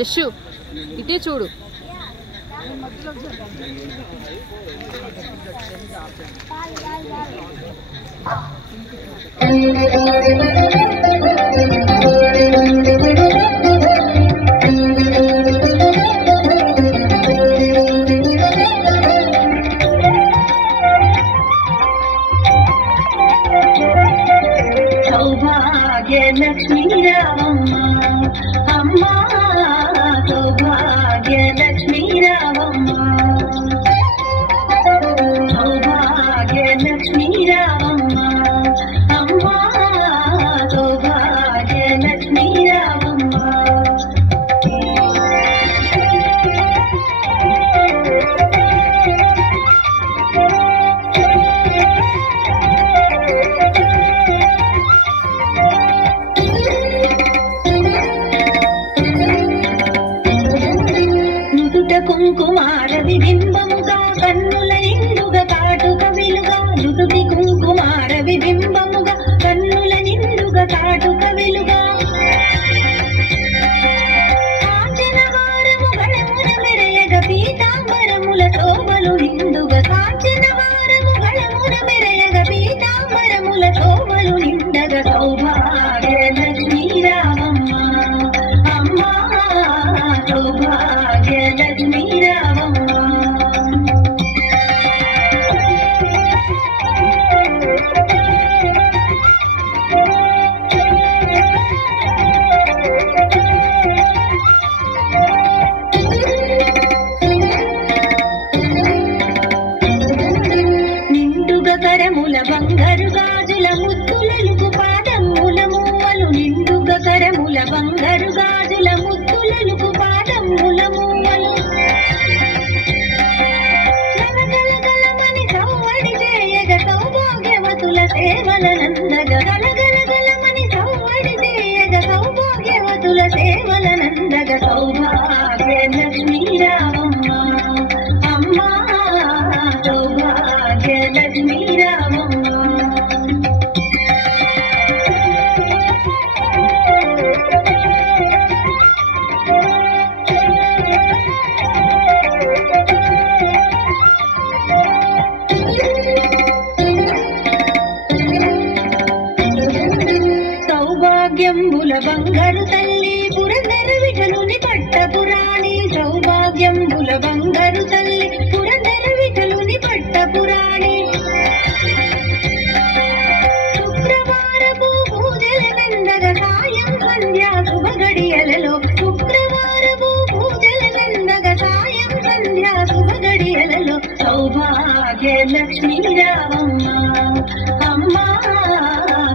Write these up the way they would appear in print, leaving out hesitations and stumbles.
యశు ఇటే చూడు. సౌభాగ్యలక్ష్మీ రావమ్మ అమ్మ, సౌభాగ్యలక్ష్మీ రావమ్మ, సౌభాగ్యలక్ష్మీ రావమ్మ అమ్మ, సౌభాగ్యలక్ష్మీ రావమ్మ. కుంకుమార విబింబముగా కన్నుల నిండుగా కాటుక వెలుగా, నుదుటి కుంకుమార విబింబముగా కన్నుల నిండుగా కాటుక వెలుగా, కాంచనహారము గళమున మెరయగ పీతాంబరముల శోభలు నిండుగా, కాంచనహారము గళమున మెరయగ పీతాంబరముల శోభలు నిండగా, సౌభాగ్యలక్ష్మీ రావమ్మ అమ్మ, సౌభాగ్యలక్ష్మీ రావమ్మ. నిండుగా కరముల బంగారు గాజుల ముద్దులలుగు పాదముల మూవలు, నిండుగా కరముల బంగారు గాజుల ముద్దులలుగు పాదముల మూవలు, గలగలగలమని సవ్వడి చేయగ సౌభాగ్యవతుల సేవలనందగ, గలగలగలమని సవ్వడి చేయగ సౌభాగ్యవతుల సేవలనందగ, సౌభాగ్యలక్ష్మీ రావమ్మ అమ్మ, సౌభాగ్యలక్ష్మీ రావమ్మ. సౌభాగ్యంబుల బంగారు తల్లి పురందర విఠలుని పట్టపురాణి, సౌభాగ్యంబుల బంగారు తల్లి పురందర విఠలుని పట్టపురాణి, శుక్రవారపు పూజల నందగ సాయం సంధ్యా శుభ గడియలలో, శుక్రవారపు పూజల నందగ సాయం సంధ్యా శుభ గడియలలో, సౌభాగ్యలక్ష్మీ రావమ్మ అమ్మ,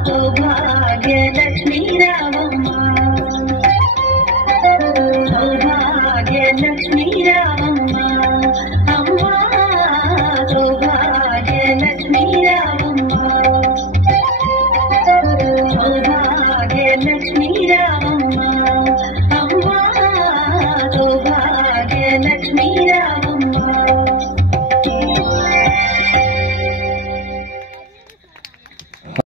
సౌభాగ్యలక్ష్మీ రావమ్మ, సౌభాగ్యలక్ష్మీ రావమ్మ అమ్మ, సౌభాగ్యలక్ష్మీ రావమ్మ, సౌభాగ్యలక్ష్మీ రావమ్మ.